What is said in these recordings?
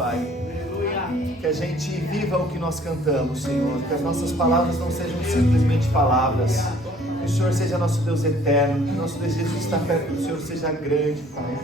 Pai. Que a gente viva o que nós cantamos, Senhor. Que as nossas palavras não sejam simplesmente palavras. Que o Senhor seja nosso Deus eterno. Que o nosso desejo de estar perto do Senhor seja grande, Pai.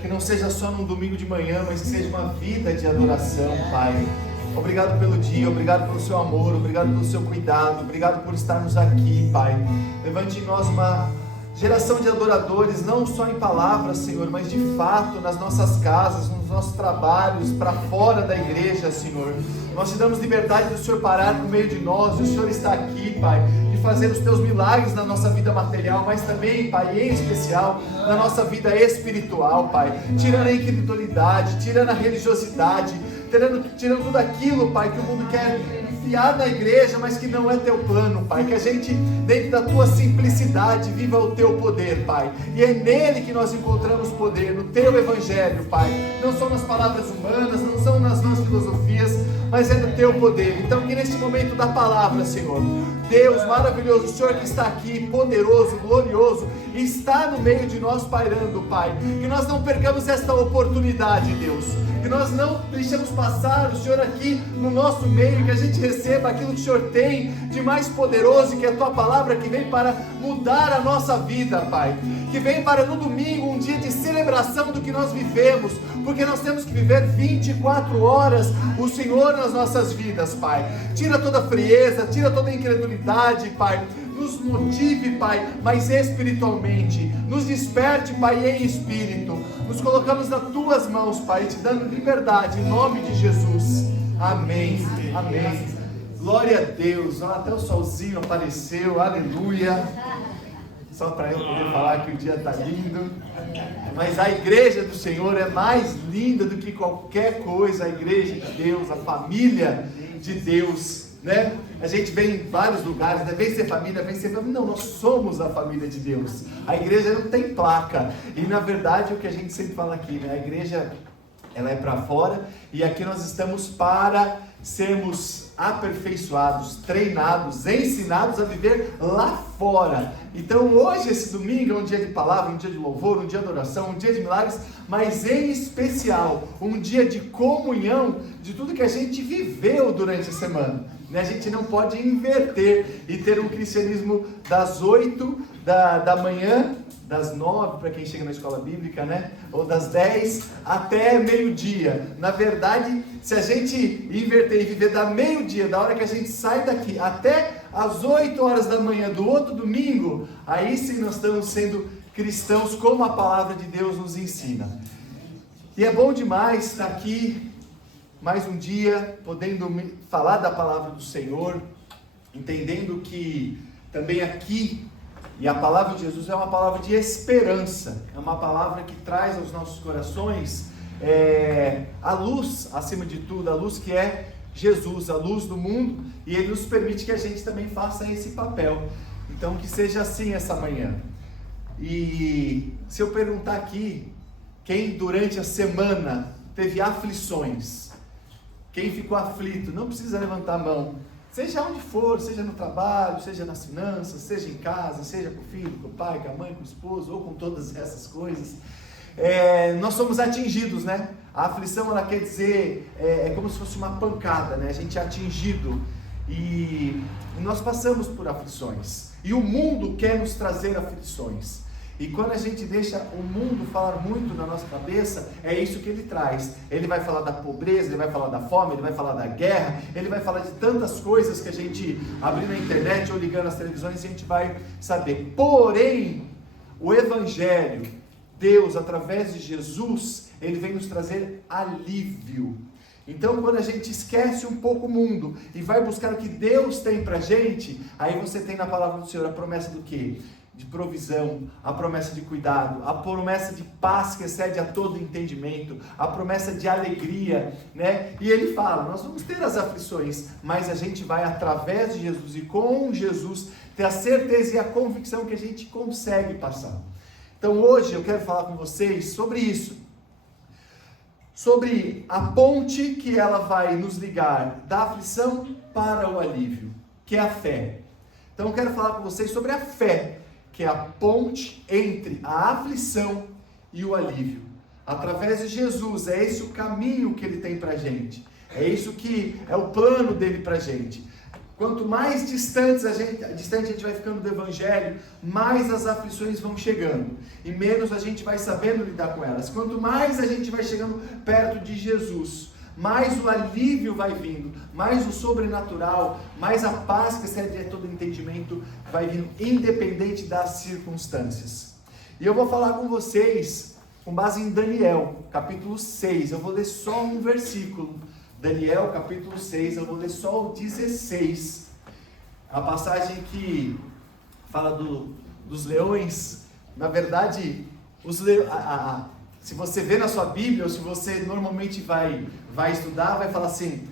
Que não seja só num domingo de manhã, mas que seja uma vida de adoração, Pai. Obrigado pelo dia, obrigado pelo seu amor, obrigado pelo seu cuidado, obrigado por estarmos aqui, Pai. Levante em nós uma geração de adoradores, não só em palavras, Senhor, mas de fato nas nossas casas, nos nossos trabalhos, para fora da igreja, Senhor. Nós te damos liberdade do Senhor parar no meio de nós, e o Senhor está aqui, Pai, de fazer os teus milagres na nossa vida material, mas também, Pai, em especial, na nossa vida espiritual, Pai, tirando a incredulidade, tirando a religiosidade, tirando tudo aquilo, Pai, que o mundo quer enfiar na igreja, mas que não é teu plano, Pai. Que a gente, dentro da tua simplicidade, viva o teu poder, Pai. E é nele que nós encontramos poder, no teu evangelho, Pai. Não são nas palavras humanas, não são nas nossas filosofias, mas é no teu poder. Então que neste momento da palavra, Senhor, Deus maravilhoso, o Senhor que está aqui, poderoso, glorioso, está no meio de nós pairando, Pai. Que nós não percamos esta oportunidade, Deus. Que nós não deixemos passar o Senhor aqui no nosso meio, que a gente receba aquilo que o Senhor tem de mais poderoso, que é a tua palavra que vem para mudar a nossa vida, Pai. Que vem para no domingo, um dia de celebração do que nós vivemos, porque nós temos que viver 24 horas o Senhor nas nossas vidas, Pai. Tira toda a frieza, tira toda a incredulidade, Pai. Nos motive, Pai, mas espiritualmente. Nos desperte, Pai, em espírito. Nos colocamos nas tuas mãos, Pai, te dando liberdade, em nome de Jesus. Amém, amém. Glória a Deus. Até o solzinho apareceu, aleluia. Só para eu poder falar que o dia está lindo. Mas a igreja do Senhor é mais linda do que qualquer coisa. A igreja de Deus, a família de Deus, né? A gente vem em vários lugares, né? Vem ser família, vem ser família. Não, nós somos a família de Deus. A igreja não tem placa. E na verdade, o que a gente sempre fala aqui, né? A igreja, ela é para fora, e aqui nós estamos para sermos aperfeiçoados, treinados, ensinados a viver lá fora. Então hoje, esse domingo, é um dia de palavra, um dia de louvor, um dia de adoração, um dia de milagres, mas em especial, um dia de comunhão de tudo que a gente viveu durante a semana. A gente não pode inverter e ter um cristianismo das 8 da manhã, das 9 para quem chega na escola bíblica, né? Ou das 10 até meio-dia. Na verdade, se a gente inverter e viver da meio-dia, da hora que a gente sai daqui até as 8 horas da manhã do outro domingo, aí sim nós estamos sendo cristãos como a palavra de Deus nos ensina. E é bom demais estar aqui mais um dia, podendo falar da palavra do Senhor, entendendo que também aqui, e a palavra de Jesus é uma palavra de esperança, é uma palavra que traz aos nossos corações a luz, acima de tudo, a luz que é Jesus, a luz do mundo, e Ele nos permite que a gente também faça esse papel. Então que seja assim essa manhã. E se eu perguntar aqui, quem durante a semana teve aflições, quem ficou aflito, não precisa levantar a mão, seja onde for, seja no trabalho, seja nas finanças, seja em casa, seja com o filho, com o pai, com a mãe, com o esposo, ou com todas essas coisas, nós somos atingidos, né? A aflição, ela quer dizer, é como se fosse uma pancada, né? A gente é atingido, e nós passamos por aflições, e o mundo quer nos trazer aflições. E quando a gente deixa o mundo falar muito na nossa cabeça, é isso que ele traz. Ele vai falar da pobreza, ele vai falar da fome, ele vai falar da guerra, ele vai falar de tantas coisas que a gente abrir na internet ou ligando as televisões, a gente vai saber. Porém, o Evangelho, Deus, através de Jesus, ele vem nos trazer alívio. Então, quando a gente esquece um pouco o mundo e vai buscar o que Deus tem pra gente, aí você tem na palavra do Senhor a promessa do quê? De provisão, a promessa de cuidado, a promessa de paz que excede a todo entendimento, a promessa de alegria, né? E ele fala, nós vamos ter as aflições, mas a gente vai através de Jesus e com Jesus ter a certeza e a convicção que a gente consegue passar. Então hoje eu quero falar com vocês sobre isso, sobre a ponte que ela vai nos ligar da aflição para o alívio, que é a fé. Então eu quero falar com vocês sobre a fé, que é a ponte entre a aflição e o alívio. através de Jesus. É esse o caminho que Ele tem para a gente. É isso que é o plano dele para a gente. Quanto mais distante a gente vai ficando do Evangelho, mais as aflições vão chegando e menos a gente vai sabendo lidar com elas. Quanto mais a gente vai chegando perto de Jesus, mais o alívio vai vindo, mais o sobrenatural, mais a paz que excede todo entendimento vai vindo, independente das circunstâncias. E eu vou falar com vocês com base em Daniel, capítulo 6. Eu vou ler só um versículo. Daniel, capítulo 6, eu vou ler só o 16. A passagem que fala dos leões. Na verdade, se você vê na sua Bíblia, ou se você normalmente vai estudar, vai falar assim,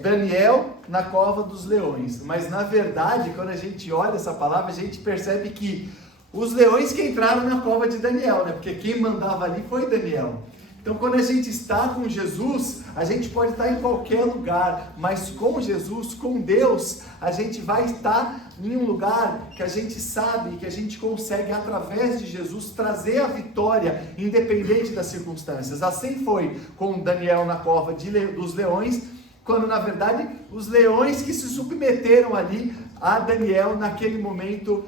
Daniel na cova dos leões. Mas na verdade, quando a gente olha essa palavra, a gente percebe que os leões que entraram na cova de Daniel, né? Porque quem mandava ali foi Daniel. Então, quando a gente está com Jesus, a gente pode estar em qualquer lugar, mas com Jesus, com Deus, a gente vai estar em um lugar que a gente sabe, que a gente consegue, através de Jesus, trazer a vitória, independente das circunstâncias. Assim foi com Daniel na cova dos leões, quando, na verdade, os leões que se submeteram ali a Daniel naquele momento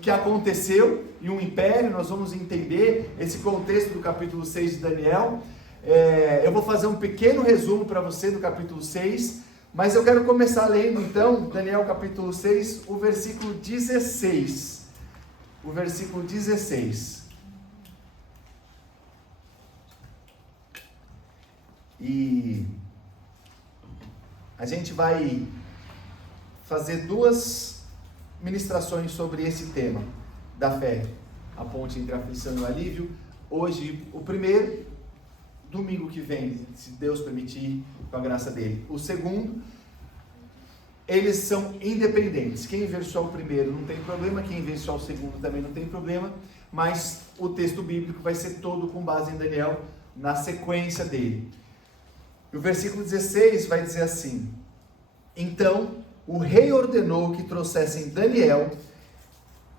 que aconteceu, e um império. Nós vamos entender esse contexto do capítulo 6 de Daniel. Eu vou fazer um pequeno resumo para você do capítulo 6, mas eu quero começar lendo então, Daniel capítulo 6, o versículo 16. O versículo 16. E a gente vai fazer duas ministrações sobre esse tema da fé, a ponte entre a aflição e o alívio. Hoje, o primeiro, domingo que vem, se Deus permitir, com a graça dele. O segundo, eles são independentes. Quem ver só o primeiro não tem problema, quem ver só o segundo também não tem problema, mas o texto bíblico vai ser todo com base em Daniel, na sequência dele. E o versículo 16 vai dizer assim: então o rei ordenou que trouxessem Daniel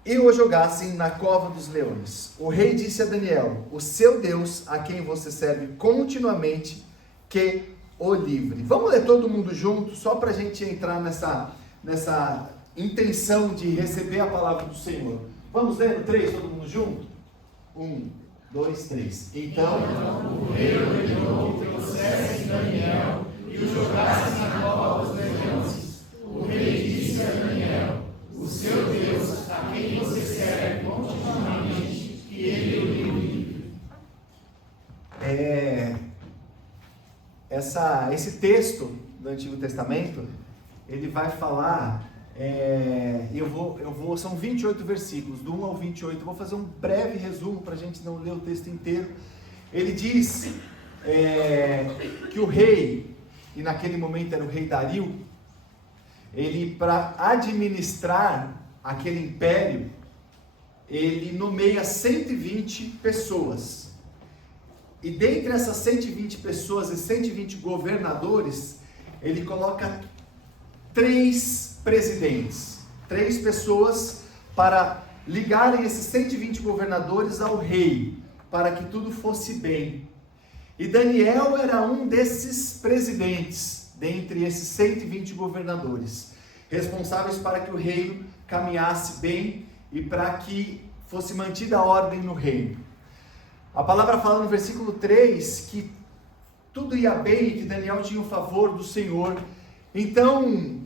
e o jogassem na cova dos leões. O rei disse a Daniel: o seu Deus, a quem você serve continuamente, que o livre. Vamos ler todo mundo junto, só para a gente entrar nessa intenção de receber a palavra do Senhor. Vamos ler no 3, todo mundo junto? 1, 2, 3. Então o rei ordenou que trouxessem Daniel e o jogassem na cova dos leões. O rei disse a Daniel: o seu Deus, a quem você serve continuamente, que ele o livre. Esse texto do Antigo Testamento, ele vai falar, são 28 versículos, do 1 ao 28, eu vou fazer um breve resumo para a gente não ler o texto inteiro. Ele diz que o rei, e naquele momento era o rei Dario, ele, para administrar aquele império, ele nomeia 120 pessoas. E dentre essas 120 pessoas e 120 governadores, ele coloca 3 presidentes, 3 pessoas para ligarem esses 120 governadores ao rei, para que tudo fosse bem. E Daniel era um desses presidentes, dentre esses 120 governadores, responsáveis para que o reino caminhasse bem e para que fosse mantida a ordem no reino. A palavra fala no versículo 3 que tudo ia bem e que Daniel tinha o favor do Senhor. Então,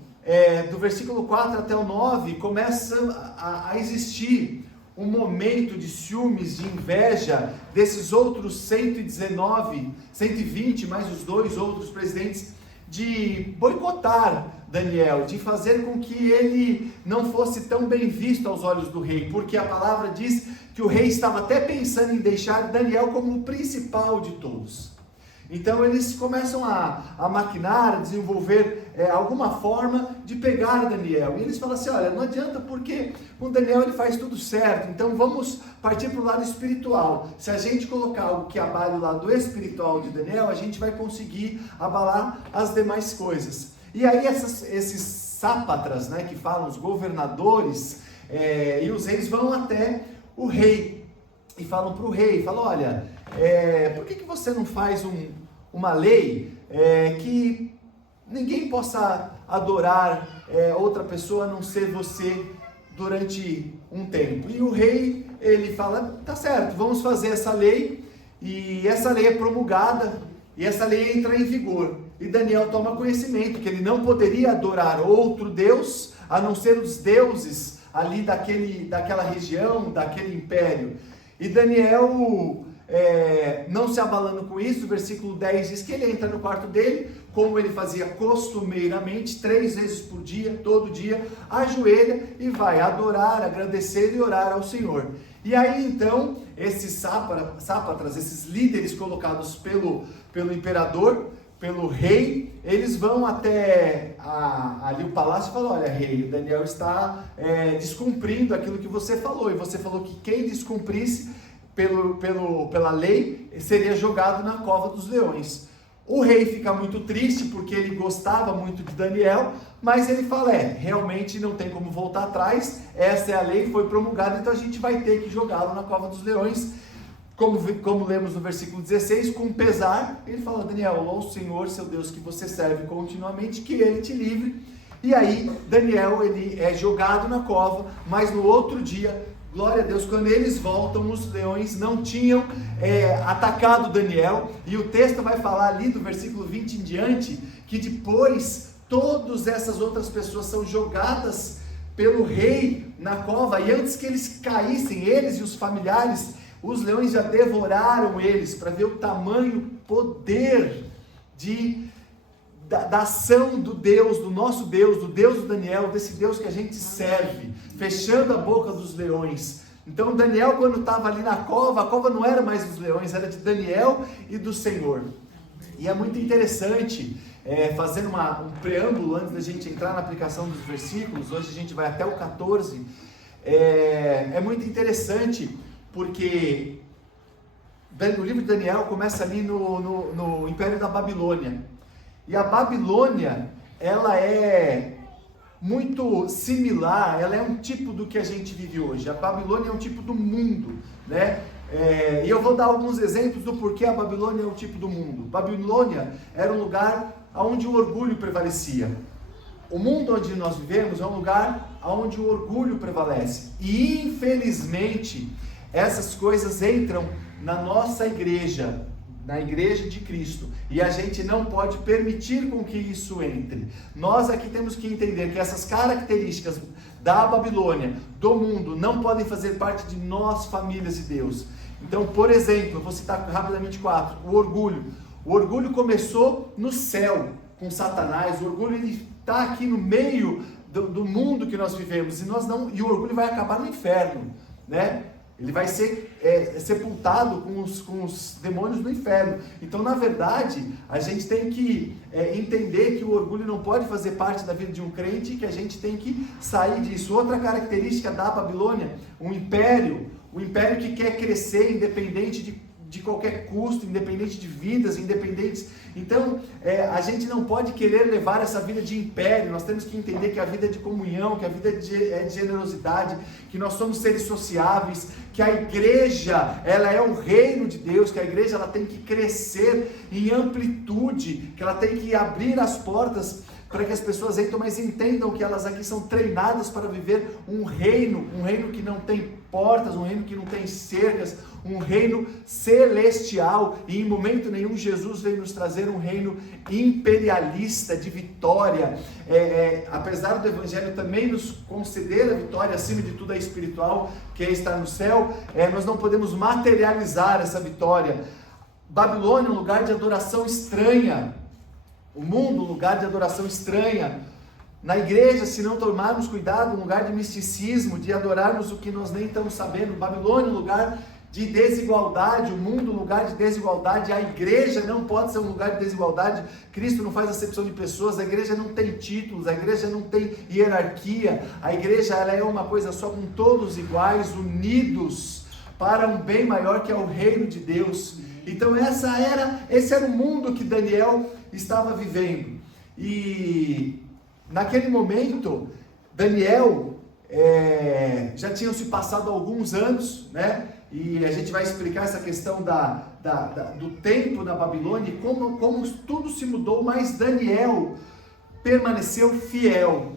do versículo 4 até o 9, começa a existir um momento de ciúmes, de inveja desses outros 120, mais os 2 outros presidentes, de boicotar Daniel, de fazer com que ele não fosse tão bem visto aos olhos do rei, porque a palavra diz que o rei estava até pensando em deixar Daniel como o principal de todos. Então eles começam a maquinar, a desenvolver alguma forma de pegar Daniel. E eles falam assim: olha, não adianta, porque com Daniel ele faz tudo certo, então vamos partir para o lado espiritual. Se a gente colocar algo que abale o lado espiritual de Daniel, a gente vai conseguir abalar as demais coisas. E aí esses sápatras, né, que falam, os governadores e os reis, vão até o rei e falam para o rei, falam: olha, por que você não faz uma lei que ninguém possa adorar outra pessoa a não ser você durante um tempo? E o rei, ele fala, tá certo, vamos fazer essa lei, e essa lei é promulgada, e essa lei entra em vigor. E Daniel toma conhecimento que ele não poderia adorar outro Deus, a não ser os deuses ali daquela região, daquele império. E Daniel, não se abalando com isso, o versículo 10 diz que ele entra no quarto dele, como ele fazia costumeiramente, 3 vezes por dia, todo dia, ajoelha e vai adorar, agradecer e orar ao Senhor. E aí então, esses sápatras, esses líderes colocados pelo imperador, pelo rei, eles vão até ali o palácio e falam, olha rei, o Daniel está descumprindo aquilo que você falou, e você falou que quem descumprisse pela lei seria jogado na cova dos leões. O rei fica muito triste porque ele gostava muito de Daniel, mas ele fala, realmente não tem como voltar atrás, essa é a lei, foi promulgada, então a gente vai ter que jogá-lo na cova dos leões. Como lemos no versículo 16, com pesar, ele fala, Daniel, ó Senhor, seu Deus, que você serve continuamente, que ele te livre. E aí, Daniel, ele é jogado na cova, mas no outro dia, glória a Deus, quando eles voltam, os leões não tinham atacado Daniel, e o texto vai falar ali do versículo 20 em diante, que depois, todas essas outras pessoas são jogadas pelo rei na cova, e antes que eles caíssem, eles e os familiares, os leões já devoraram eles, para ver o tamanho, poder da ação do Deus, do nosso Deus, do Deus do Daniel, desse Deus que a gente serve, fechando a boca dos leões. Então Daniel, quando estava ali na cova, a cova não era mais dos leões, era de Daniel e do Senhor. E é muito interessante, fazendo um preâmbulo antes da gente entrar na aplicação dos versículos, hoje a gente vai até o 14, é muito interessante, porque o livro de Daniel começa ali no Império da Babilônia. E a Babilônia, ela é muito similar, ela é um tipo do que a gente vive hoje. A Babilônia é um tipo do mundo, né? E eu vou dar alguns exemplos do porquê a Babilônia é um tipo do mundo. Babilônia era um lugar onde o orgulho prevalecia. O mundo onde nós vivemos é um lugar onde o orgulho prevalece. E infelizmente, essas coisas entram na nossa igreja, na igreja de Cristo, e a gente não pode permitir com que isso entre. Nós aqui temos que entender que essas características da Babilônia, do mundo, não podem fazer parte de nós, famílias de Deus. Então, por exemplo, eu vou citar rapidamente 4, o orgulho. O orgulho começou no céu, com Satanás. O orgulho está aqui no meio do mundo que nós vivemos, e o orgulho vai acabar no inferno, né? Ele vai ser sepultado com os demônios do inferno. Então, na verdade, a gente tem que entender que o orgulho não pode fazer parte da vida de um crente, que a gente tem que sair disso. Outra característica da Babilônia, o império que quer crescer independente de qualquer custo, independente de vidas, independentes. Então, a gente não pode querer levar essa vida de império. Nós temos que entender que a vida é de comunhão, que a vida é de generosidade, que nós somos seres sociáveis, que a igreja, ela é o reino de Deus, que a igreja ela tem que crescer em amplitude, que ela tem que abrir as portas para que as pessoas entrem, mas entendam que elas aqui são treinadas para viver um reino que não tem portas, um reino que não tem cercas, um reino celestial, e em momento nenhum Jesus veio nos trazer um reino imperialista, de vitória. Apesar do Evangelho também nos conceder a vitória, acima de tudo a espiritual, que é estar no céu, nós não podemos materializar essa vitória. Babilônia é um lugar de adoração estranha, o mundo, um lugar de adoração estranha. Na igreja, se não tomarmos cuidado, um lugar de misticismo, de adorarmos o que nós nem estamos sabendo. Babilônia, um lugar de desigualdade, o mundo, um lugar de desigualdade. A igreja não pode ser um lugar de desigualdade. Cristo não faz acepção de pessoas, a igreja não tem títulos, a igreja não tem hierarquia. A igreja, ela é uma coisa só, com todos iguais, unidos para um bem maior, que é o reino de Deus. Então esse era o mundo que Daniel estava vivendo. E naquele momento, Daniel, já tinham se passado alguns anos, né? e a gente vai explicar essa questão do tempo na Babilônia e como tudo se mudou, mas Daniel permaneceu fiel.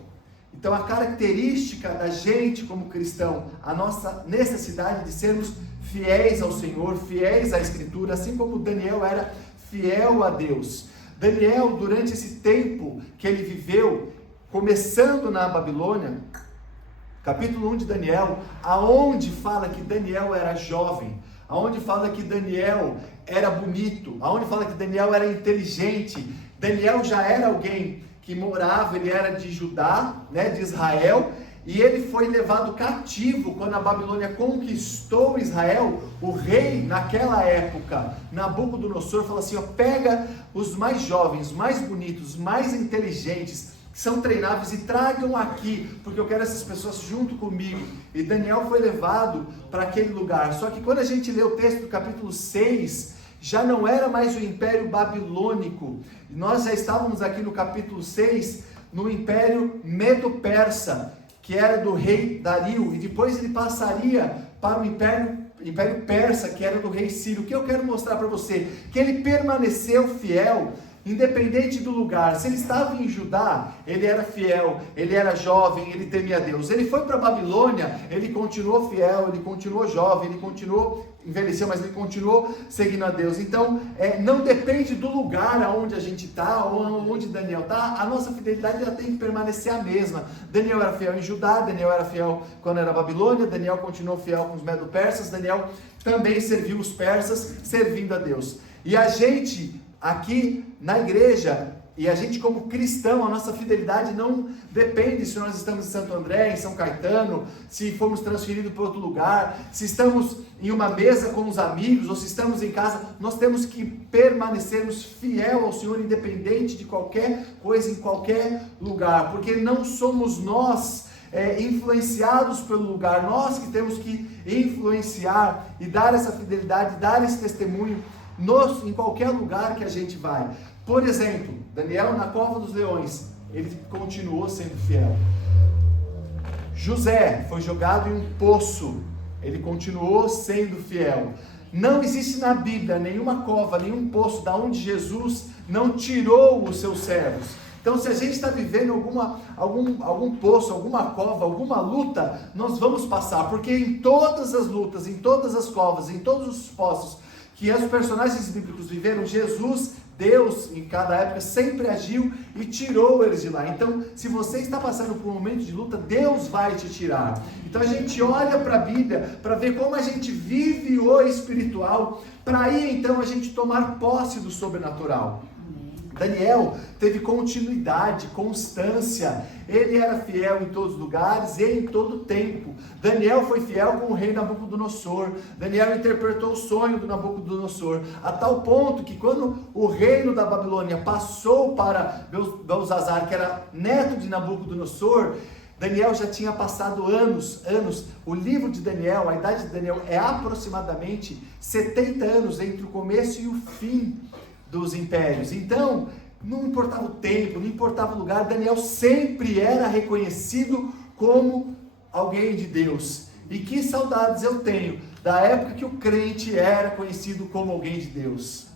Então a característica da gente como cristão, a nossa necessidade de sermos fiéis ao Senhor, fiéis à Escritura, assim como Daniel era fiel a Deus. Daniel, durante esse tempo que ele viveu, começando na Babilônia, capítulo 1 de Daniel, aonde fala que Daniel era jovem, aonde fala que Daniel era bonito, aonde fala que Daniel era inteligente, Daniel já era alguém que morava, ele era de Judá, né, de Israel, e ele foi levado cativo quando a Babilônia conquistou Israel. O rei, naquela época, Nabucodonosor, falou assim, pega os mais jovens, mais bonitos, mais inteligentes, que são treináveis, e tragam aqui, porque eu quero essas pessoas junto comigo. E Daniel foi levado para aquele lugar. Só que quando a gente lê o texto do capítulo 6, já não era mais o Império Babilônico. Nós já estávamos aqui no capítulo 6, no Império Medo-Persa, que era do rei Dario, e depois ele passaria para o Império Persa, que era do rei Ciro. O que eu quero mostrar para você? Que ele permaneceu fiel, independente do lugar. Se ele estava em Judá, ele era fiel, ele era jovem, ele temia Deus. Ele foi para a Babilônia, ele continuou fiel, ele continuou jovem, ele envelheceu, mas ele continuou seguindo a Deus. Então, não depende do lugar aonde a gente está, ou onde Daniel está, a nossa fidelidade já tem que permanecer a mesma. Daniel era fiel em Judá, Daniel era fiel quando era Babilônia, Daniel continuou fiel com os medo-persas, Daniel também serviu os persas, servindo a Deus. E a gente aqui na igreja, e a gente como cristão, a nossa fidelidade não depende se nós estamos em Santo André, em São Caetano, se fomos transferidos para outro lugar, se estamos em uma mesa com os amigos, ou se estamos em casa. Nós temos que permanecermos fiel ao Senhor, independente de qualquer coisa, em qualquer lugar, porque não somos nós influenciados pelo lugar, nós que temos que influenciar e dar essa fidelidade, dar esse testemunho em qualquer lugar que a gente vai. Por exemplo, Daniel na cova dos leões, ele continuou sendo fiel. José foi jogado em um poço, ele continuou sendo fiel. Não existe na Bíblia nenhuma cova, nenhum poço da onde Jesus não tirou os seus servos. Então, se a gente está vivendo algum poço, alguma cova, alguma luta, nós vamos passar, porque em todas as lutas, em todas as covas, em todos os poços que os personagens bíblicos viveram, Jesus, Deus, em cada época, sempre agiu e tirou eles de lá. Então, se você está passando por um momento de luta, Deus vai te tirar. Então, a gente olha para a Bíblia para ver como a gente vive o espiritual, para aí, então, a gente tomar posse do sobrenatural. Daniel teve continuidade, constância, ele era fiel em todos os lugares e em todo tempo. Daniel foi fiel com o rei Nabucodonosor, Daniel interpretou o sonho do Nabucodonosor, a tal ponto que quando o reino da Babilônia passou para Belzazar, que era neto de Nabucodonosor, Daniel já tinha passado anos. O livro de Daniel, a idade de Daniel é aproximadamente 70 anos entre o começo e o fim dos impérios. Então, não importava o tempo, não importava o lugar, Daniel sempre era reconhecido como alguém de Deus. E que saudades eu tenho da época que o crente era conhecido como alguém de Deus.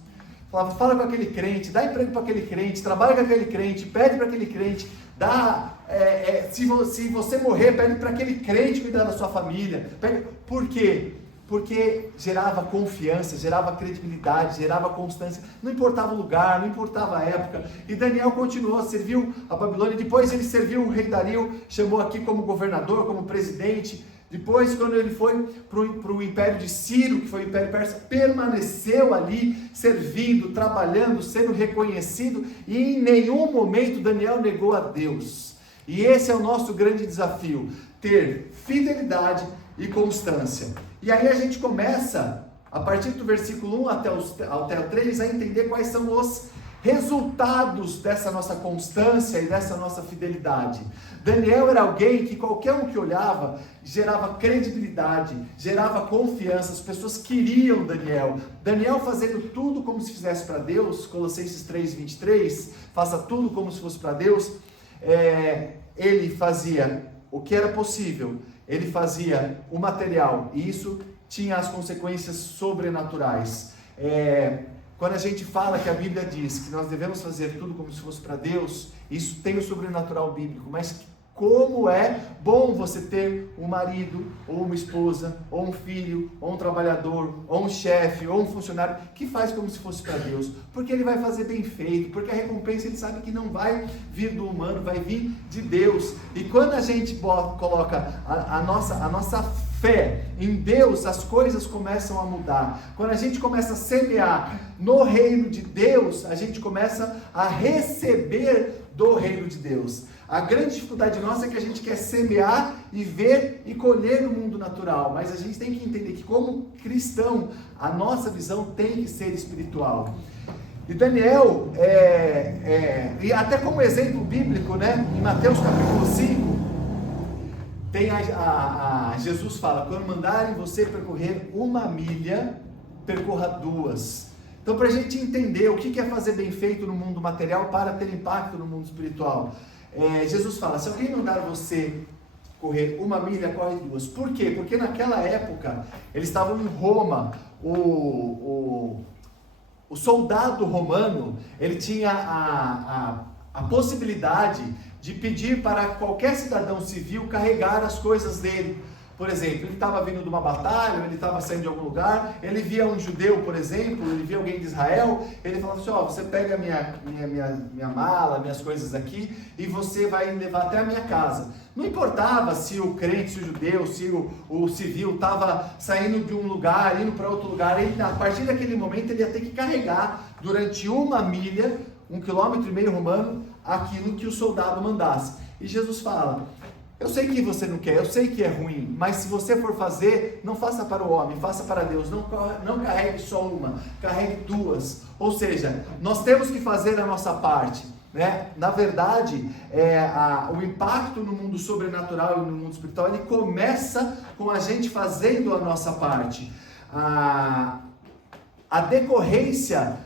Fala com aquele crente, dá emprego para aquele crente, trabalha com aquele crente, pede para aquele crente, se você morrer, pede para aquele crente cuidar da sua família. Por quê? Porque gerava confiança, gerava credibilidade, gerava constância, não importava o lugar, não importava a época. E Daniel continuou, serviu a Babilônia, depois ele serviu o rei Dario, chamou aqui como governador, como presidente. Depois, quando ele foi para o Império de Ciro, que foi o Império Persa, permaneceu ali, servindo, trabalhando, sendo reconhecido, e em nenhum momento Daniel negou a Deus. E esse é o nosso grande desafio, ter fidelidade e constância. E aí a gente começa, a partir do versículo 1 até o 3, a entender quais são os resultados dessa nossa constância e dessa nossa fidelidade. Daniel era alguém que qualquer um que olhava gerava credibilidade, gerava confiança, as pessoas queriam Daniel. Daniel fazendo tudo como se fizesse para Deus, Colossenses 3:23, faça tudo como se fosse para Deus. Ele fazia o que era possível, ele fazia o material, e isso tinha as consequências sobrenaturais. Quando a gente fala que a Bíblia diz que nós devemos fazer tudo como se fosse para Deus, isso tem o sobrenatural bíblico, mas como é bom você ter um marido, ou uma esposa, ou um filho, ou um trabalhador, ou um chefe, ou um funcionário que faz como se fosse para Deus, porque ele vai fazer bem feito, porque a recompensa ele sabe que não vai vir do humano, vai vir de Deus. E quando a gente coloca a nossa fé em Deus, as coisas começam a mudar. Quando a gente começa a semear no reino de Deus, a gente começa a receber do reino de Deus. A grande dificuldade nossa é que a gente quer semear e ver e colher no mundo natural, mas a gente tem que entender que como cristão, a nossa visão tem que ser espiritual. E Daniel, e até como exemplo bíblico, né, em Mateus capítulo 5, tem Jesus fala, quando mandarem você percorrer 1 milha, percorra 2. Então, para a gente entender o que é fazer bem feito no mundo material para ter impacto no mundo espiritual, Jesus fala, se alguém mandar você correr 1 milha, corre 2. Por quê? Porque naquela época, eles estavam em Roma, o soldado romano, ele tinha a possibilidade de pedir para qualquer cidadão civil carregar as coisas dele. Por exemplo, ele estava vindo de uma batalha, ele estava saindo de algum lugar, ele via um judeu, por exemplo, ele via alguém de Israel, ele falava assim, você pega minha mala, minhas coisas aqui, e você vai levar até a minha casa. Não importava se o crente, se o judeu, se o civil estava saindo de um lugar, indo para outro lugar, a partir daquele momento ele ia ter que carregar durante 1 milha, 1,5 km romano, aquilo que o soldado mandasse. E Jesus fala, eu sei que você não quer, eu sei que é ruim, mas se você for fazer, não faça para o homem, faça para Deus, não carregue só 1, carregue 2, ou seja, nós temos que fazer a nossa parte, né? Na verdade, o impacto no mundo sobrenatural e no mundo espiritual, ele começa com a gente fazendo a nossa parte. A decorrência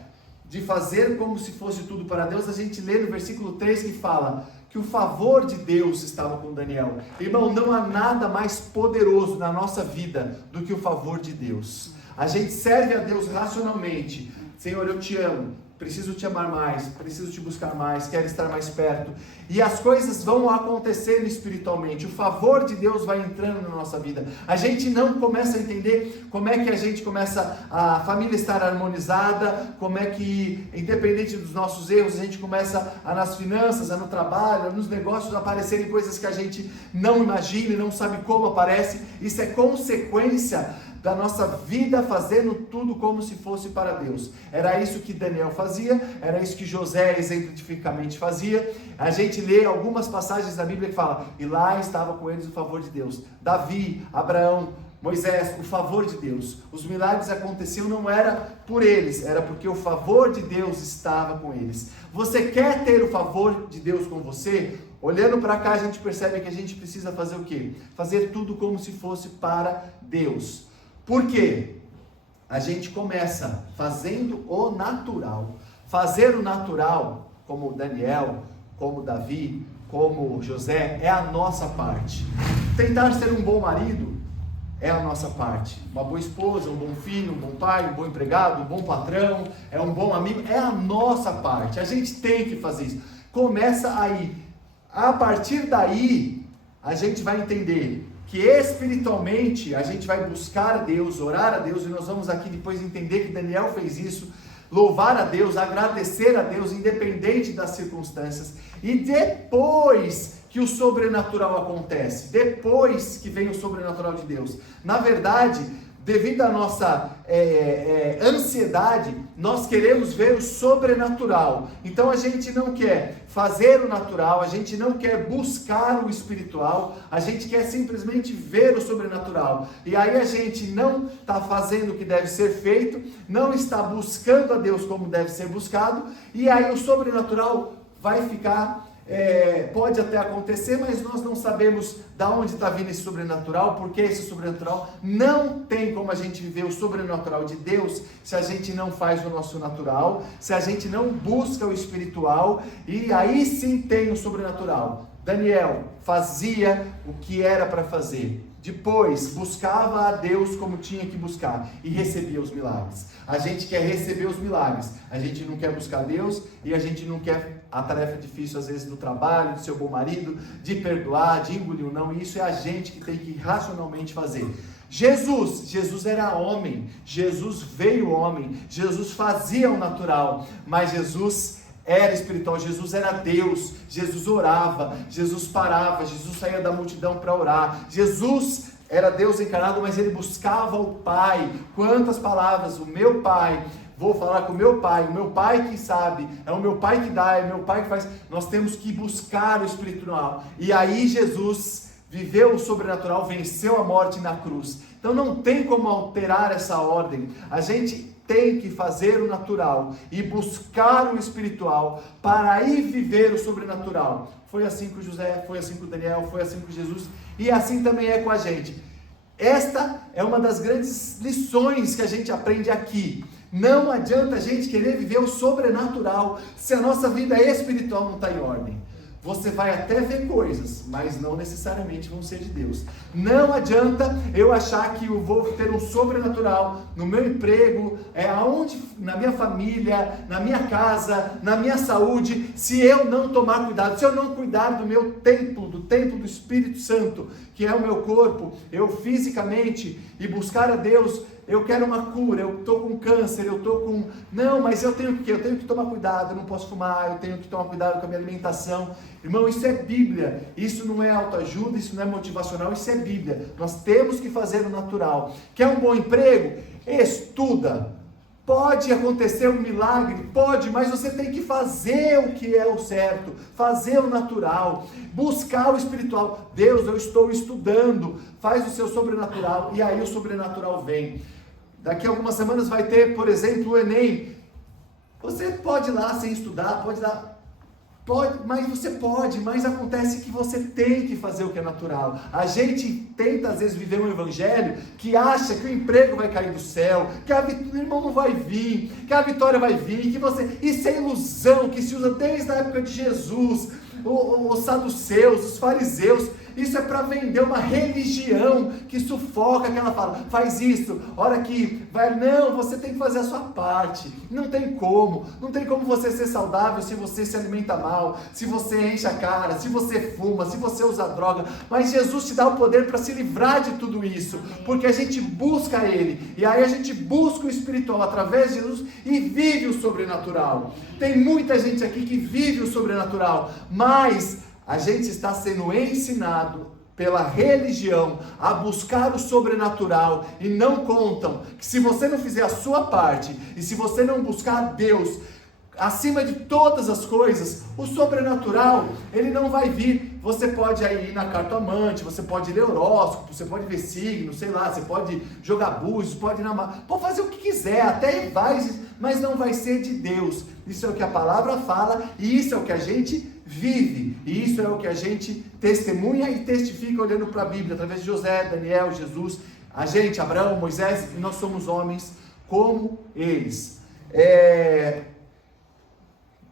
de fazer como se fosse tudo para Deus, a gente lê no versículo 3 que fala que o favor de Deus estava com Daniel. Irmão, não há nada mais poderoso na nossa vida do que o favor de Deus. A gente serve a Deus racionalmente. Senhor, eu te amo, preciso te amar mais, preciso te buscar mais, quero estar mais perto. E as coisas vão acontecendo espiritualmente, o favor de Deus vai entrando na nossa vida. A gente não começa a entender como é que a gente começa a família estar harmonizada, como é que, independente dos nossos erros, a gente começa nas finanças, no trabalho, nos negócios, aparecerem coisas que a gente não imagina e não sabe como aparece. Isso é consequência da nossa vida fazendo tudo como se fosse para Deus. Era isso que Daniel fazia, era isso que José exemplificamente fazia. A gente lê algumas passagens da Bíblia que fala, e lá estava com eles o favor de Deus. Davi, Abraão, Moisés, o favor de Deus. Os milagres aconteciam não era por eles, era porque o favor de Deus estava com eles. Você quer ter o favor de Deus com você? Olhando para cá a gente percebe que a gente precisa fazer o quê? Fazer tudo como se fosse para Deus. Por quê? A gente começa fazendo o natural. Fazer o natural, como Daniel, como Davi, como José, é a nossa parte. Tentar ser um bom marido é a nossa parte. Uma boa esposa, um bom filho, um bom pai, um bom empregado, um bom patrão, é um bom amigo, é a nossa parte. A gente tem que fazer isso. Começa aí. A partir daí, a gente vai entender que espiritualmente a gente vai buscar a Deus, orar a Deus, e nós vamos aqui depois entender que Daniel fez isso, louvar a Deus, agradecer a Deus, independente das circunstâncias, e depois que o sobrenatural acontece, depois que vem o sobrenatural de Deus. Na verdade, devido à nossa ansiedade, nós queremos ver o sobrenatural. Então a gente não quer fazer o natural, a gente não quer buscar o espiritual, a gente quer simplesmente ver o sobrenatural. E aí a gente não está fazendo o que deve ser feito, não está buscando a Deus como deve ser buscado, e aí o sobrenatural vai ficar... pode até acontecer, mas nós não sabemos da onde está vindo esse sobrenatural, porque esse sobrenatural não tem como a gente viver o sobrenatural de Deus se a gente não faz o nosso natural, se a gente não busca o espiritual, e aí sim tem o sobrenatural. Daniel fazia o que era para fazer, Depois, buscava a Deus como tinha que buscar e recebia os milagres. A gente quer receber os milagres, a gente não quer buscar Deus e a gente não quer a tarefa difícil, às vezes, do trabalho, de ser um bom marido, de perdoar, de engolir o não. E isso é a gente que tem que racionalmente fazer. Jesus era homem, Jesus veio homem, Jesus fazia o natural, mas Jesus era espiritual, Jesus era Deus, Jesus orava, Jesus parava, Jesus saía da multidão para orar, Jesus era Deus encarnado, mas ele buscava o Pai. Quantas palavras, o meu Pai, vou falar com o meu Pai que sabe, é o meu Pai que dá, é o meu Pai que faz. Nós temos que buscar o espiritual, e aí Jesus viveu o sobrenatural, venceu a morte na cruz. Então não tem como alterar essa ordem, a gente tem que fazer o natural e buscar o espiritual para aí viver o sobrenatural. Foi assim com José, foi assim com Daniel, foi assim com Jesus e assim também é com a gente. Esta é uma das grandes lições que a gente aprende aqui. Não adianta a gente querer viver o sobrenatural se a nossa vida espiritual não está em ordem. Você vai até ver coisas, mas não necessariamente vão ser de Deus. Não adianta eu achar que eu vou ter um sobrenatural no meu emprego, na minha família, na minha casa, na minha saúde, se eu não tomar cuidado, se eu não cuidar do meu templo, do templo do Espírito Santo, que é o meu corpo, eu fisicamente, e buscar a Deus. Eu quero uma cura, eu estou com câncer, eu estou com... Não, mas eu tenho que tomar cuidado, eu não posso fumar, eu tenho que tomar cuidado com a minha alimentação. Irmão, isso é Bíblia, isso não é autoajuda, isso não é motivacional, isso é Bíblia. Nós temos que fazer o natural. Quer um bom emprego? Estuda. Pode acontecer um milagre? Pode, mas você tem que fazer o que é o certo, fazer o natural, buscar o espiritual. Deus, eu estou estudando, faz o seu sobrenatural, e aí o sobrenatural vem. Daqui a algumas semanas vai ter, por exemplo, o Enem. Você pode ir lá sem estudar, mas acontece que você tem que fazer o que é natural. A gente tenta às vezes viver um evangelho que acha que o emprego vai cair do céu, que o irmão não vai vir, que a vitória vai vir, isso é ilusão que se usa desde a época de Jesus, os saduceus, os fariseus. Isso é para vender uma religião que sufoca, que ela fala, faz isso, hora que vai, não, você tem que fazer a sua parte, não tem como você ser saudável se você se alimenta mal, se você enche a cara, se você fuma, se você usa droga, mas Jesus te dá o poder para se livrar de tudo isso, porque a gente busca Ele, e aí a gente busca o espiritual através de Jesus e vive o sobrenatural. Tem muita gente aqui que vive o sobrenatural, mas a gente está sendo ensinado pela religião a buscar o sobrenatural e não contam que se você não fizer a sua parte e se você não buscar Deus acima de todas as coisas, o sobrenatural, ele não vai vir. Você pode aí ir na cartomante, você pode ler horóscopo, você pode ver signo, sei lá, você pode jogar búzios, pode fazer o que quiser, até vai, mas não vai ser de Deus. Isso é o que a palavra fala e isso é o que a gente vive, e isso é o que a gente testemunha e testifica olhando para a Bíblia, através de José, Daniel, Jesus, a gente, Abraão, Moisés, e nós somos homens como eles.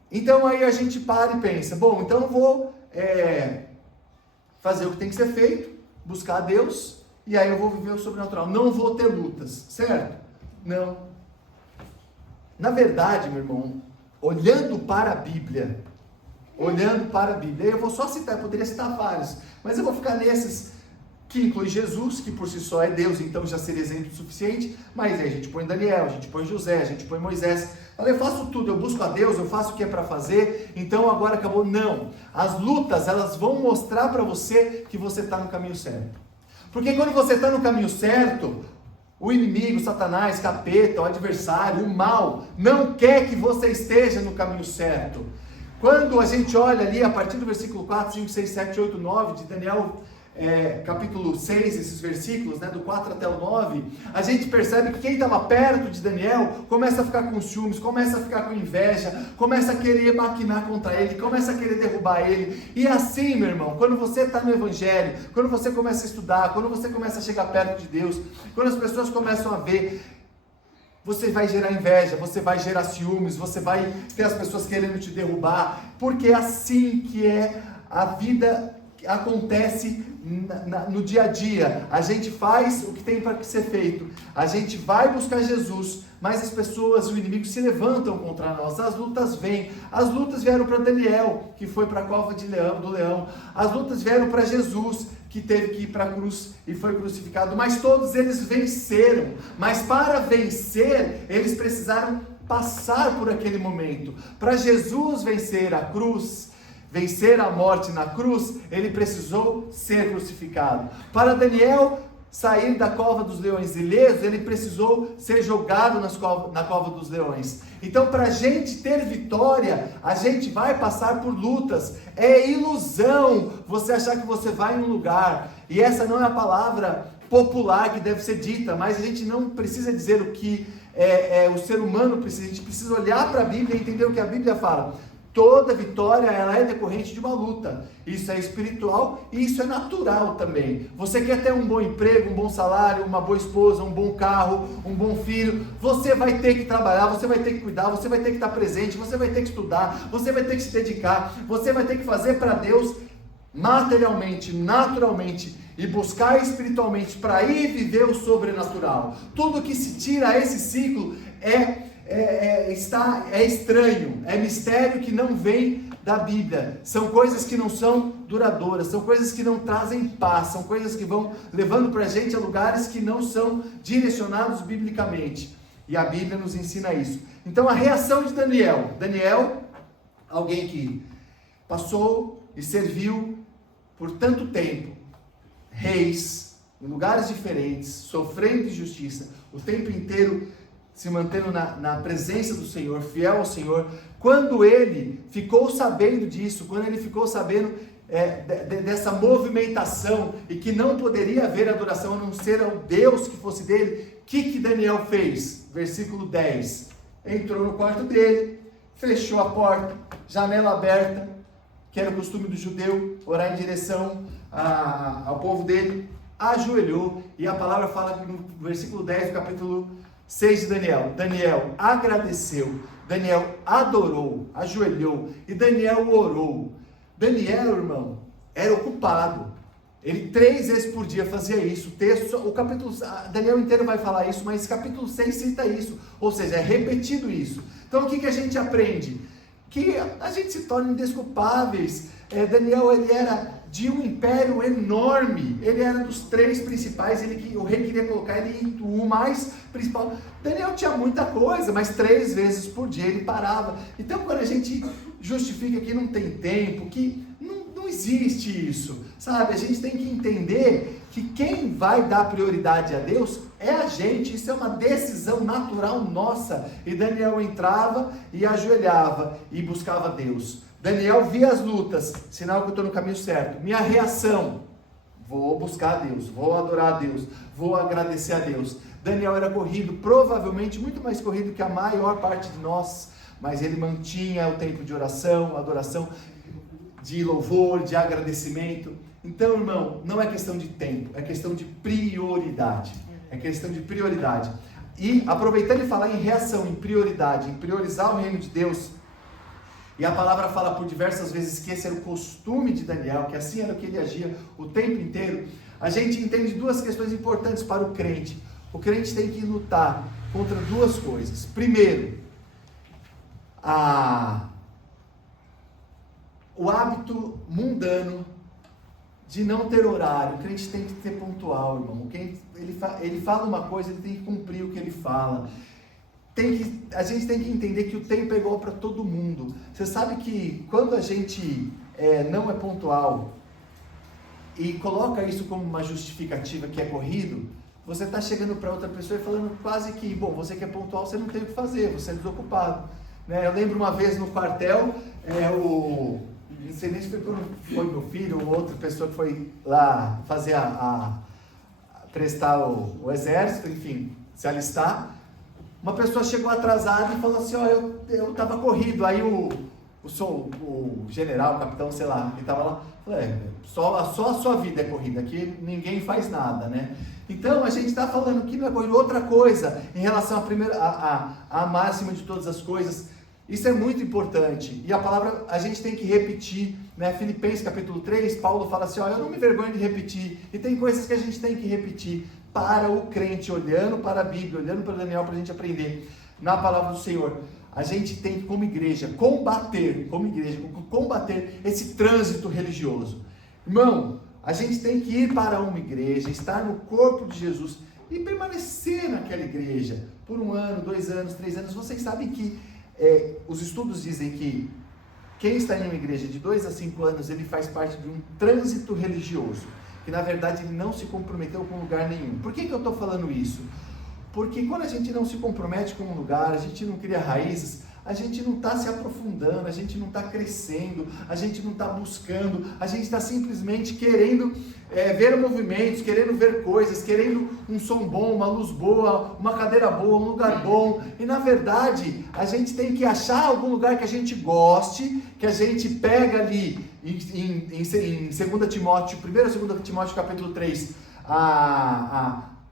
Então aí a gente para e pensa, bom, então eu vou fazer o que tem que ser feito, buscar a Deus, e aí eu vou viver o sobrenatural, não vou ter lutas, certo? Não. Na verdade, meu irmão, olhando para a Bíblia, eu vou só citar, eu poderia citar vários, mas eu vou ficar nesses que inclui Jesus, que por si só é Deus, então já seria exemplo suficiente, mas aí a gente põe Daniel, a gente põe José, a gente põe Moisés. Eu faço tudo, eu busco a Deus, eu faço o que é para fazer, então agora acabou. Não, as lutas, elas vão mostrar para você que você está no caminho certo, porque quando você está no caminho certo, o inimigo, Satanás, capeta, o adversário, o mal, não quer que você esteja no caminho certo. Quando a gente olha ali, a partir do versículo 4, 5, 6, 7, 8, 9, de Daniel, capítulo 6, esses versículos, do 4 até o 9, a gente percebe que quem estava perto de Daniel começa a ficar com ciúmes, começa a ficar com inveja, começa a querer maquinar contra ele, começa a querer derrubar ele. E assim, meu irmão, quando você está no Evangelho, quando você começa a estudar, quando você começa a chegar perto de Deus, quando as pessoas começam a ver, você vai gerar inveja, você vai gerar ciúmes, você vai ter as pessoas querendo te derrubar, porque é assim que é a vida acontece no dia a dia. A gente faz o que tem para ser feito. A gente vai buscar Jesus, mas as pessoas, o inimigo se levantam contra nós. As lutas vêm. As lutas vieram para Daniel, que foi para a cova do leão. As lutas vieram para Jesus, que teve que ir para a cruz e foi crucificado. Mas todos eles venceram. Mas para vencer, eles precisaram passar por aquele momento. Para Jesus vencer a cruz, vencer a morte na cruz, ele precisou ser crucificado. Para Daniel sair da cova dos leões ileso, ele precisou ser jogado na cova dos leões. Então, para a gente ter vitória, a gente vai passar por lutas. É ilusão você achar que você vai em um lugar, e essa não é a palavra popular que deve ser dita, mas a gente não precisa dizer o que o ser humano precisa. A gente precisa olhar para a Bíblia e entender o que a Bíblia fala. Toda vitória, ela é decorrente de uma luta. Isso é espiritual e isso é natural também. Você quer ter um bom emprego, um bom salário, uma boa esposa, um bom carro, um bom filho, você vai ter que trabalhar, você vai ter que cuidar, você vai ter que estar presente, você vai ter que estudar, você vai ter que se dedicar, você vai ter que fazer para Deus materialmente, naturalmente e buscar espiritualmente para ir viver o sobrenatural. Tudo que se tira esse ciclo é estranho, é mistério que não vem da Bíblia. São coisas que não são duradouras, são coisas que não trazem paz, são coisas que vão levando para a gente a lugares que não são direcionados biblicamente. E a Bíblia nos ensina isso. Então a reação de Daniel, alguém que passou e serviu por tanto tempo, reis, em lugares diferentes, sofrendo injustiça, o tempo inteiro se mantendo na presença do Senhor, fiel ao Senhor. Quando ele ficou sabendo disso, quando ele ficou sabendo dessa movimentação e que não poderia haver adoração a não ser ao Deus que fosse dele, o que Daniel fez? Versículo 10, entrou no quarto dele, fechou a porta, janela aberta, que era o costume do judeu, orar em direção ao povo dele, ajoelhou, e a palavra fala que no versículo 10 do capítulo 6 de Daniel agradeceu, Daniel adorou, ajoelhou, e Daniel orou. Daniel, irmão, era ocupado, ele 3 vezes por dia fazia isso. O capítulo, Daniel inteiro vai falar isso, mas capítulo 6 cita isso, ou seja, é repetido isso. Então o que a gente aprende? Que a gente se torna indesculpáveis. Daniel, ele era de um império enorme, ele era dos 3 principais, o rei queria colocar ele em o mais principal. Daniel tinha muita coisa, mas 3 vezes por dia ele parava. Então quando a gente justifica que não tem tempo, que não existe isso, sabe? A gente tem que entender que quem vai dar prioridade a Deus é a gente. Isso é uma decisão natural nossa. E Daniel entrava e ajoelhava e buscava Deus. Daniel via as lutas, sinal que eu estou no caminho certo. Minha reação, vou buscar a Deus, vou adorar a Deus, vou agradecer a Deus. Daniel era corrido, provavelmente muito mais corrido que a maior parte de nós, mas ele mantinha o tempo de oração, adoração, de louvor, de agradecimento. Então, irmão, não é questão de tempo, é questão de prioridade. É questão de prioridade. E aproveitando e falar em reação, em prioridade, em priorizar o reino de Deus, e a palavra fala por diversas vezes que esse era o costume de Daniel, que assim era o que ele agia o tempo inteiro, a gente entende 2 questões importantes para o crente. O crente tem que lutar contra 2 coisas. Primeiro, o hábito mundano de não ter horário. O crente tem que ser pontual, irmão. Ele fala uma coisa, ele tem que cumprir o que ele fala. A gente tem que entender que o tempo é igual para todo mundo. Você sabe que quando a gente não é pontual e coloca isso como uma justificativa que é corrido, você está chegando para outra pessoa e falando quase que, bom, você que é pontual, você não tem o que fazer, você é desocupado. Eu lembro uma vez no quartel, não sei nem se foi meu filho ou outra pessoa que foi lá fazer prestar o exército, enfim, se alistar. Uma pessoa chegou atrasada e falou assim, eu estava corrido. Aí o general, o capitão, sei lá, que estava lá, falou, só a sua vida é corrida, aqui ninguém faz nada, né? Então a gente está falando que não é corrida. Outra coisa, em relação à máxima de todas as coisas, Isso é muito importante. E a palavra a gente tem que repetir, né? Filipenses capítulo 3, Paulo fala assim, eu não me vergonho de repetir. E tem coisas que a gente tem que repetir para o crente, olhando para a Bíblia, olhando para Daniel, para a gente aprender na palavra do Senhor. A gente tem que, como igreja, combater esse trânsito religioso. Irmão, a gente tem que ir para uma igreja, estar no corpo de Jesus e permanecer naquela igreja por 1 ano, 2 anos, 3 anos. Vocês sabem que os estudos dizem que quem está em uma igreja de 2 a 5 anos, ele faz parte de um trânsito religioso, que na verdade ele não se comprometeu com lugar nenhum. Por que eu estou falando isso? Porque quando a gente não se compromete com um lugar, a gente não cria raízes, a gente não está se aprofundando, a gente não está crescendo, a gente não está buscando, a gente está simplesmente querendo ver movimentos, querendo ver coisas, querendo um som bom, uma luz boa, uma cadeira boa, um lugar bom. E na verdade, a gente tem que achar algum lugar que a gente goste, que a gente pega ali em 2 Timóteo, 1 e 2 Timóteo capítulo 3,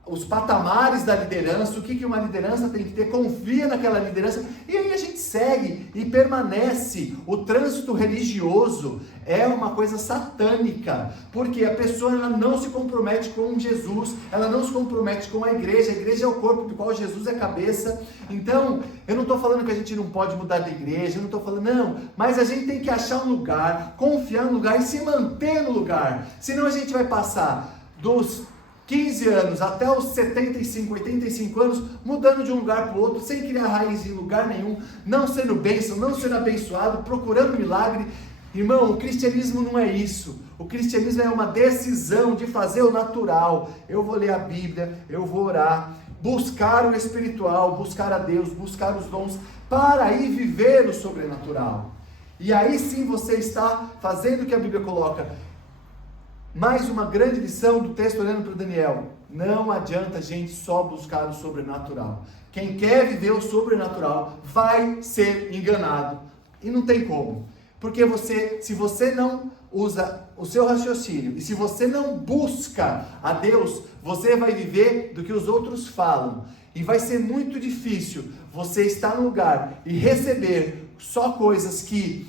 os patamares da liderança, o que uma liderança tem que ter, confia naquela liderança, e aí a gente segue e permanece. O trânsito religioso é uma coisa satânica, porque a pessoa ela não se compromete com Jesus, ela não se compromete com a igreja é o corpo do qual Jesus é cabeça. Então, eu não estou falando que a gente não pode mudar de igreja, eu não estou falando, não, mas a gente tem que achar um lugar, confiar no lugar e se manter no lugar, senão a gente vai passar dos 15 anos até os 75, 85 anos, mudando de um lugar para o outro, sem criar raiz em lugar nenhum, não sendo bênção, não sendo abençoado, procurando milagre. Irmão, o cristianismo não é isso. O cristianismo é uma decisão de fazer o natural. Eu vou ler a Bíblia, eu vou orar, buscar o espiritual, buscar a Deus, buscar os dons, para aí viver o sobrenatural. E aí sim você está fazendo o que a Bíblia coloca. Mais uma grande lição do texto olhando para Daniel. Não adianta a gente só buscar o sobrenatural. Quem quer viver o sobrenatural vai ser enganado. E não tem como. Porque se você não usa o seu raciocínio, e se você não busca a Deus, você vai viver do que os outros falam. E vai ser muito difícil você estar no lugar e receber só coisas que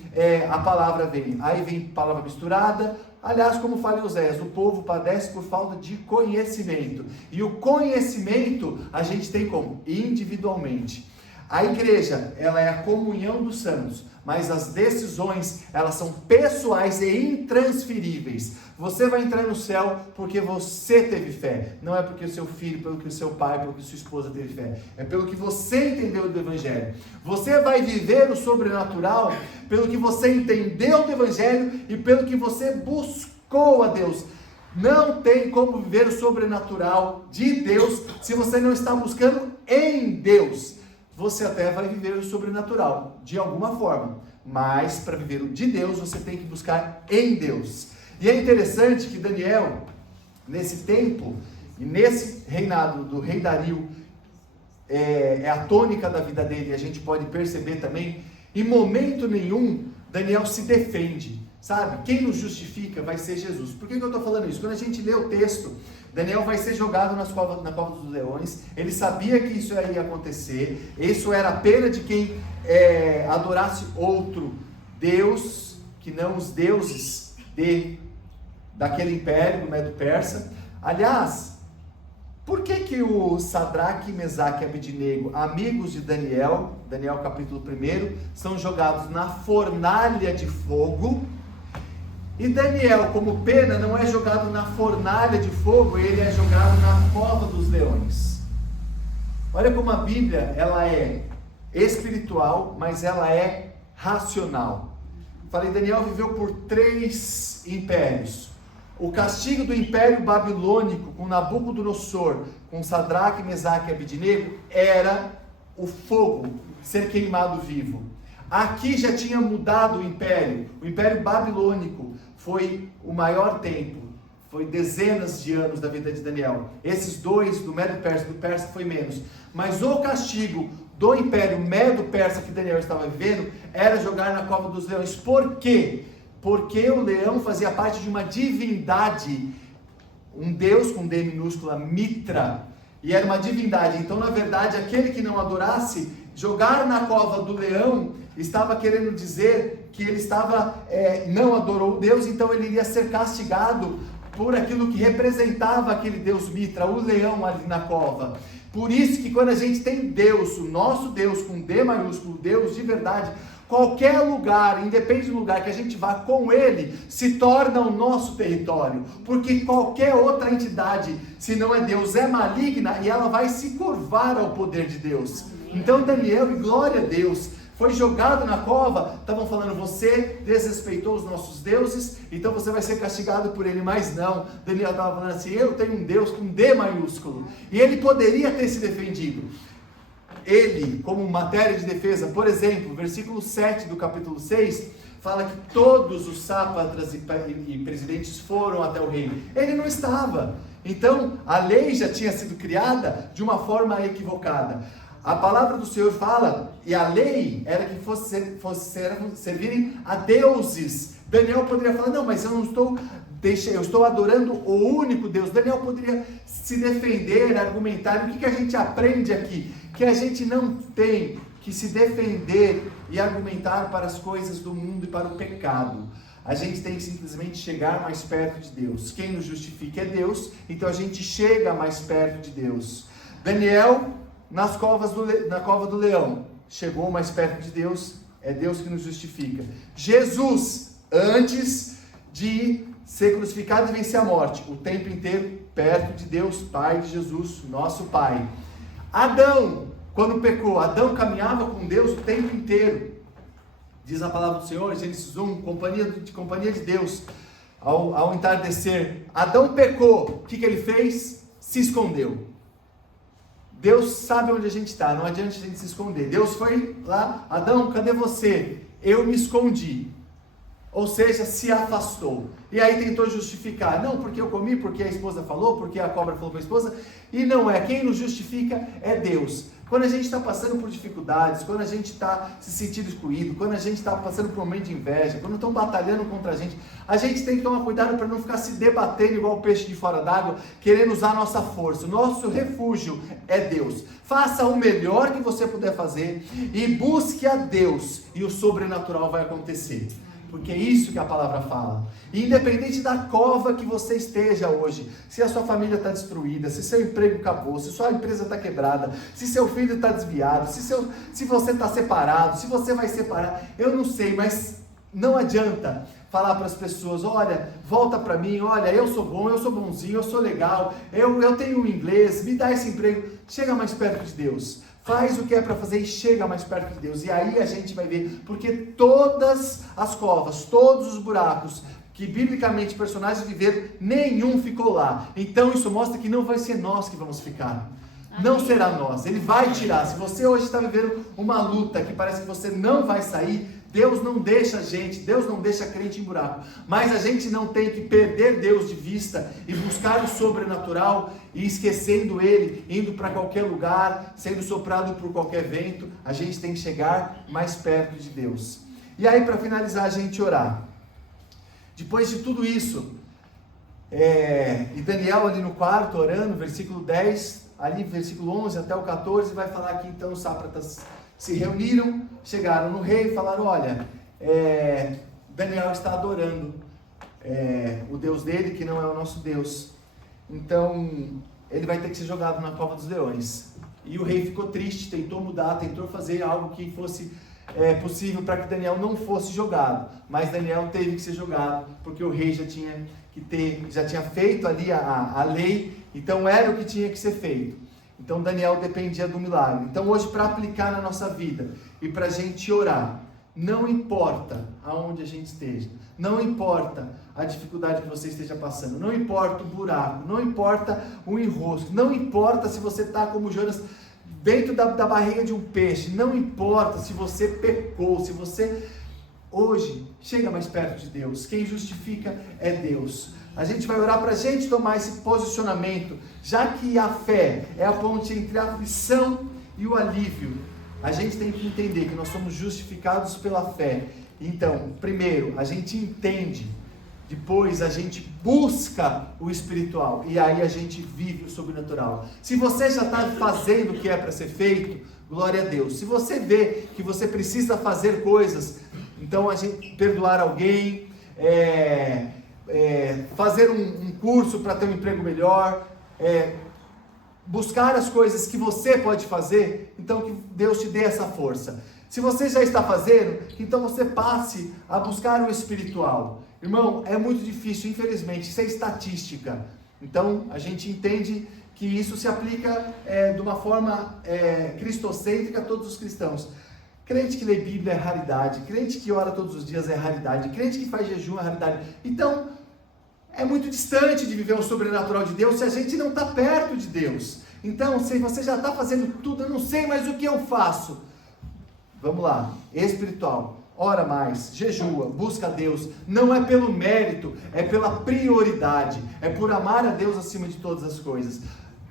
a palavra vem. Aí vem palavra misturada. Aliás, como fala Oséias, o povo padece por falta de conhecimento. E o conhecimento a gente tem como? Individualmente. A igreja, ela é a comunhão dos santos, mas as decisões, elas são pessoais e intransferíveis. Você vai entrar no céu porque você teve fé. Não é porque o seu filho, pelo que o seu pai, pelo que sua esposa teve fé. É pelo que você entendeu do Evangelho. Você vai viver o sobrenatural pelo que você entendeu do Evangelho e pelo que você buscou a Deus. Não tem como viver o sobrenatural de Deus se você não está buscando em Deus. Você até vai viver o sobrenatural, de alguma forma. Mas para viver o de Deus, você tem que buscar em Deus. E é interessante que Daniel, nesse tempo, e nesse reinado do rei Dario, é a tônica da vida dele, a gente pode perceber também, em momento nenhum, Daniel se defende, sabe? Quem nos justifica vai ser Jesus. Por que eu estou falando isso? Quando a gente lê o texto, Daniel vai ser jogado na cova dos leões, ele sabia que isso ia acontecer, isso era a pena de quem adorasse outro Deus, que não os deuses daquele império, do Medo-Persa. Aliás, por que o Sadraque, Mesaque e Abednego, amigos de Daniel, Daniel capítulo 1, são jogados na fornalha de fogo, e Daniel, como pena, não é jogado na fornalha de fogo, ele é jogado na cova dos leões? Olha como a Bíblia, ela é espiritual, mas ela é racional. Falei, Daniel viveu por 3 impérios. O castigo do Império Babilônico, com Nabucodonosor, com Sadraque, Mesaque e Abednego, era o fogo, ser queimado vivo. Aqui já tinha mudado o Império Babilônico foi o maior tempo, foi dezenas de anos da vida de Daniel. Esses 2, do Medo-Persa, do Persa, foi menos. Mas o castigo do Império Medo-Persa que Daniel estava vivendo, era jogar na cova dos leões. Por quê? Porque o leão fazia parte de uma divindade, um deus com D minúscula, Mitra, e era uma divindade. Então, na verdade, aquele que não adorasse, jogar na cova do leão estava querendo dizer que ele não adorou Deus, então ele iria ser castigado por aquilo que representava aquele Deus Mitra, o leão ali na cova. Por isso que quando a gente tem Deus, o nosso Deus com D maiúsculo, Deus de verdade, qualquer lugar, independente do lugar que a gente vá com Ele, se torna o nosso território, porque qualquer outra entidade, se não é Deus, é maligna e ela vai se curvar ao poder de Deus. Então Daniel, e glória a Deus, foi jogado na cova. Estavam falando, você desrespeitou os nossos deuses, então você vai ser castigado por ele. Mas não, Daniel estava falando assim, eu tenho um Deus com D maiúsculo, e ele poderia ter se defendido. Ele, como matéria de defesa, por exemplo, versículo 7 do capítulo 6, fala que todos os sátrapas e presidentes foram até o rei. Ele não estava. Então, a lei já tinha sido criada de uma forma equivocada. A palavra do Senhor fala, e a lei era que servirem a deuses. Daniel poderia falar, não, mas eu estou adorando o único Deus. Daniel poderia se defender, argumentar. O que a gente aprende aqui? Que a gente não tem que se defender e argumentar para as coisas do mundo e para o pecado. A gente tem que simplesmente chegar mais perto de Deus. Quem nos justifica é Deus, então a gente chega mais perto de Deus. Daniel, na cova do leão, chegou mais perto de Deus, é Deus que nos justifica. Jesus, antes de ser crucificado e vencer a morte, o tempo inteiro perto de Deus, Pai de Jesus, nosso Pai. Adão, quando pecou, Adão caminhava com Deus o tempo inteiro. Diz a palavra do Senhor, Gênesis 1, companhia de Deus, ao entardecer. Adão pecou, o que ele fez? Se escondeu. Deus sabe onde a gente está, não adianta a gente se esconder. Deus foi lá, Adão, cadê você? Eu me escondi. Ou seja, se afastou. E aí tentou justificar. Não, porque eu comi, porque a esposa falou, porque a cobra falou para a esposa. E não é. Quem nos justifica é Deus. Quando a gente está passando por dificuldades, quando a gente está se sentindo excluído, quando a gente está passando por um momento de inveja, quando estão batalhando contra a gente tem que tomar cuidado para não ficar se debatendo igual o peixe de fora d'água, querendo usar a nossa força. O nosso refúgio é Deus. Faça o melhor que você puder fazer e busque a Deus, e o sobrenatural vai acontecer. Porque é isso que a palavra fala. E independente da cova que você esteja hoje, se a sua família está destruída, se seu emprego acabou, se sua empresa está quebrada, se seu filho está desviado, se você está separado, se você vai separar, eu não sei, mas não adianta falar para as pessoas, olha, volta para mim, olha, eu sou bom, eu sou bonzinho, eu sou legal, eu tenho um inglês, me dá esse emprego. Chega mais perto de Deus. Faz o que é para fazer e chega mais perto de Deus. E aí a gente vai ver, porque todas as covas, todos os buracos que biblicamente personagens viveram, nenhum ficou lá. Então isso mostra que não vai ser nós que vamos ficar. Não será nós. Ele vai tirar. Se você hoje está vivendo uma luta que parece que você não vai sair, Deus não deixa a gente, Deus não deixa crente em buraco. Mas a gente não tem que perder Deus de vista e buscar o sobrenatural e esquecendo Ele, indo para qualquer lugar, sendo soprado por qualquer vento. A gente tem que chegar mais perto de Deus. E aí, para finalizar, a gente orar. Depois de tudo isso, e Daniel ali no quarto orando, versículo 10, ali versículo 11 até o 14, vai falar que então os sátrapas se reuniram, chegaram no rei e falaram, olha, Daniel está adorando o Deus dele, que não é o nosso Deus. Então, ele vai ter que ser jogado na cova dos leões. E o rei ficou triste, tentou mudar, tentou fazer algo que fosse possível para que Daniel não fosse jogado. Mas Daniel teve que ser jogado, porque o rei já tinha feito ali a lei, então era o que tinha que ser feito. Então Daniel dependia do milagre. Então hoje, para aplicar na nossa vida e para a gente orar, não importa aonde a gente esteja, não importa a dificuldade que você esteja passando, não importa o buraco, não importa o enrosco, não importa se você está como Jonas dentro da barriga de um peixe, não importa se você pecou, se você... Hoje, chega mais perto de Deus. Quem justifica é Deus. A gente vai orar para a gente tomar esse posicionamento, já que a fé é a ponte entre a aflição e o alívio. A gente tem que entender que nós somos justificados pela fé. Então, primeiro, a gente entende, depois a gente busca o espiritual, e aí a gente vive o sobrenatural. Se você já está fazendo o que é para ser feito, glória a Deus. Se você vê que você precisa fazer coisas, então a gente perdoar alguém, fazer um curso para ter um emprego melhor, buscar as coisas que você pode fazer, então que Deus te dê essa força. Se você já está fazendo, então você passe a buscar o espiritual. Irmão, é muito difícil, infelizmente, isso é estatística. Então a gente entende que isso se aplica de uma forma cristocêntrica a todos os cristãos. Crente que lê Bíblia é raridade, crente que ora todos os dias é raridade, crente que faz jejum é raridade. Então, é muito distante de viver o sobrenatural de Deus se a gente não está perto de Deus. Então, se você já está fazendo tudo, eu não sei mais o que eu faço. Vamos lá, espiritual, ora mais, jejua, busca a Deus. Não é pelo mérito, é pela prioridade, é por amar a Deus acima de todas as coisas.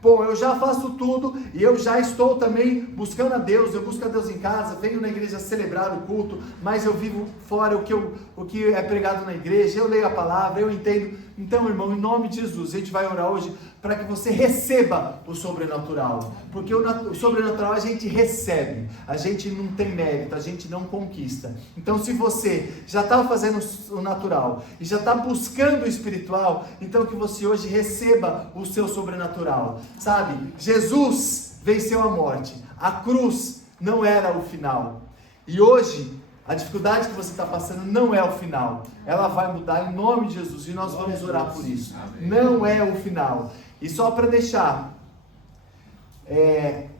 Bom, eu já faço tudo e eu já estou também buscando a Deus, eu busco a Deus em casa, venho na igreja celebrar o culto, mas eu vivo fora o que é pregado na igreja, eu leio a palavra, eu entendo. Então, irmão, em nome de Jesus, a gente vai orar hoje para que você receba o sobrenatural, porque o sobrenatural a gente recebe, a gente não tem mérito, a gente não conquista. Então, se você já está fazendo o natural e já está buscando o espiritual, então que você hoje receba o seu sobrenatural. Sabe, Jesus venceu a morte, a cruz não era o final, e hoje a dificuldade que você está passando não é o final, ela vai mudar em nome de Jesus, e nós vamos orar por isso. Não é o final. E só para deixar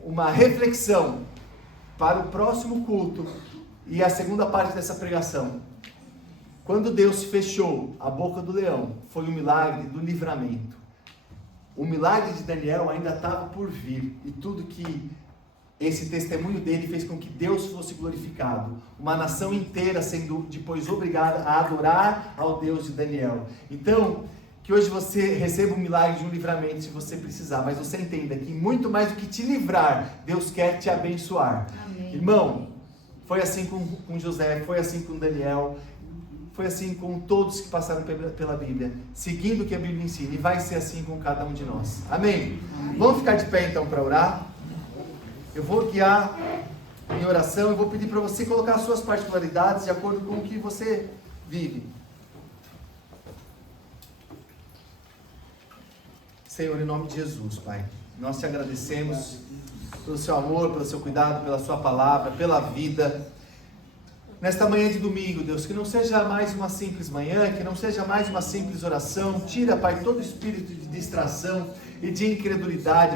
uma reflexão para o próximo culto e a segunda parte dessa pregação, quando Deus fechou a boca do leão, foi o milagre do livramento. O milagre de Daniel ainda estava por vir, e tudo que esse testemunho dele fez com que Deus fosse glorificado. Uma nação inteira sendo depois obrigada a adorar ao Deus de Daniel. Então, que hoje você receba o milagre de um livramento se você precisar, mas você entenda que muito mais do que te livrar, Deus quer te abençoar. Amém. Irmão, foi assim com José, foi assim com Daniel, foi assim com todos que passaram pela Bíblia, seguindo o que a Bíblia ensina, e vai ser assim com cada um de nós. Amém? Amém. Vamos ficar de pé então para orar? Eu vou guiar em oração, eu vou pedir para você colocar as suas particularidades de acordo com o que você vive. Senhor, em nome de Jesus, Pai, nós te agradecemos pelo seu amor, pelo seu cuidado, pela sua palavra, pela vida. Nesta manhã de domingo, Deus, que não seja mais uma simples manhã, que não seja mais uma simples oração. Tira, Pai, todo espírito de distração e de incredulidade.